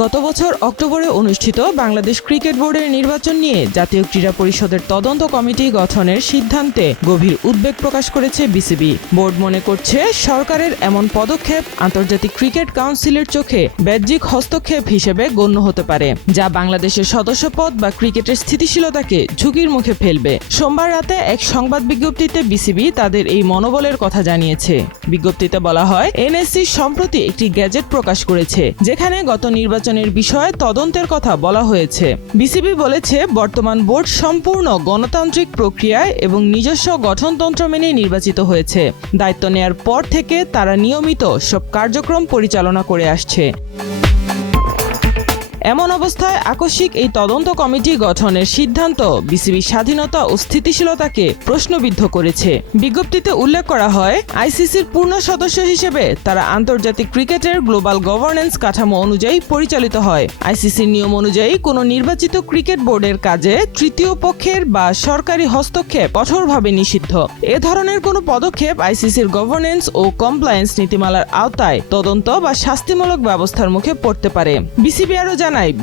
গত বছর অক্টোবরে অনুষ্ঠিত বাংলাদেশ ক্রিকেট বোর্ডের নির্বাচন নিয়ে জাতীয় ক্রীড়া পরিষদের তদন্ত কমিটি গঠনের সিদ্ধান্তে গভীর উদ্বেগ প্রকাশ করেছে বিসিবি। বোর্ড মনে করছে সরকারের এমন পদক্ষেপ আন্তর্জাতিক ক্রিকেট কাউন্সিলের চোখে বাহ্যিক হস্তক্ষেপ হিসেবে গণ্য হতে পারে, যা বাংলাদেশের সদস্যপদ বা ক্রিকেটের স্থিতিশীলতাকে ঝুঁকির মুখে ফেলবে। সোমবার রাতে এক সংবাদ বিজ্ঞপ্তিতে বিসিবি তাদের এই মনোবলের কথা জানিয়েছে। বিজ্ঞপ্তিতে বলা হয়, এনএসসি সম্প্রতি একটি গ্যাজেট প্রকাশ করেছে, যেখানে গত নির্বাচনের বিষয়ে তদন্তের কথা বলা হয়েছে। বিসিবি বলেছে, বর্তমান বোর্ড সম্পূর্ণ গণতান্ত্রিক প্রক্রিয়ায় এবং নিজস্ব গঠনতন্ত্র মেনে নির্বাচিত হয়েছে। দায়িত্ব নেয়ার পর থেকে তারা নিয়মিত সব কার্যক্রম পরিচালনা করে আসছে। এমন অবস্থায় আকস্মিক এই তদন্ত কমিটি গঠনের সিদ্ধান্ত বিসিবির স্বাধীনতা ও স্থিতিশীলতাকে প্রশ্নবিদ্ধ করেছে। বিজ্ঞপ্তিতে উল্লেখ করা হয়, আইসিসির পূর্ণ সদস্য হিসেবে তারা আন্তর্জাতিক ক্রিকেটের গ্লোবাল গভর্নেন্স কাঠামো অনুযায়ী পরিচালিত হয়। আইসিসির নিয়ম অনুযায়ী কোনো নির্বাচিত ক্রিকেট বোর্ডের কাজে তৃতীয় পক্ষের বা সরকারি হস্তক্ষেপ কঠোরভাবে নিষিদ্ধ। এ ধরনের কোনো পদক্ষেপ আইসিসির গভর্নেন্স ও কমপ্লায়েন্স নীতিমালার আওতায় তদন্ত বা শাস্তিমূলক ব্যবস্থার মুখে পড়তে পারে। বিসিবি আরও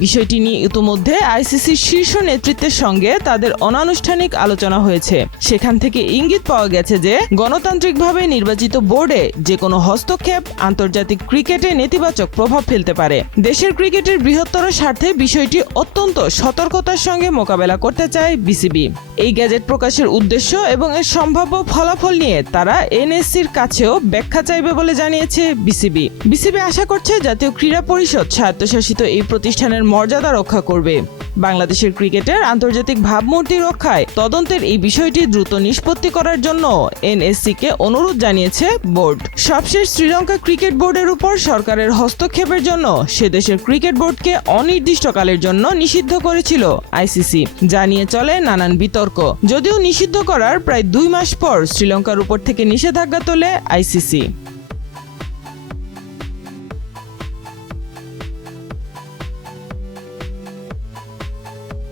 বিষয়টি নিয়ে ইতিমধ্যে আইসিসির শীর্ষ নেতৃত্বের সঙ্গে তাদের অনানুষ্ঠানিক আলোচনা হয়েছে। সেখান থেকে ইঙ্গিত পাওয়া গেছে যে গণতান্ত্রিকভাবে নির্বাচিত বোর্ডে যে কোনো হস্তক্ষেপ আন্তর্জাতিক ক্রিকেটে নেতিবাচক প্রভাব ফেলতে পারে। দেশের ক্রিকেটের বৃহত্তর স্বার্থে বিষয়টি অত্যন্ত সতর্কতার সঙ্গে মোকাবেলা করতে চায় বিসিবি। এই গ্যাজেট প্রকাশের উদ্দেশ্য এবং এর সম্ভাব্য ফলাফল নিয়ে তারা এনএসসির কাছেও ব্যাখ্যা চাইবে বলে জানিয়েছে বিসিবি। বিসিবি আশা করছে জাতীয় ক্রীড়া পরিষদ স্বায়ত্তশাসিত এই প্রতিষ্ঠানের মর্যাদা রক্ষা করবে। বাংলাদেশের ক্রিকেটের আন্তর্জাতিক ভাবমূর্তি রক্ষায় তদন্তের এই বিষয়টি দ্রুত নিষ্পত্তি করার জন্য এনএসসিকে অনুরোধ জানিয়েছে বোর্ড। সবশেষ শ্রীলঙ্কা ক্রিকেট বোর্ডের উপর সরকারের হস্তক্ষেপের জন্য সে দেশের ক্রিকেট বোর্ডকে অনির্দিষ্টকালের জন্য নিষিদ্ধ করেছিল আইসিসি, যা নিয়ে চলে নানান বিতর্ক। যদিও নিষিদ্ধ করার প্রায় 2 মাস পর শ্রীলঙ্কার উপর থেকে নিষেধাজ্ঞা তোলে আইসিসি।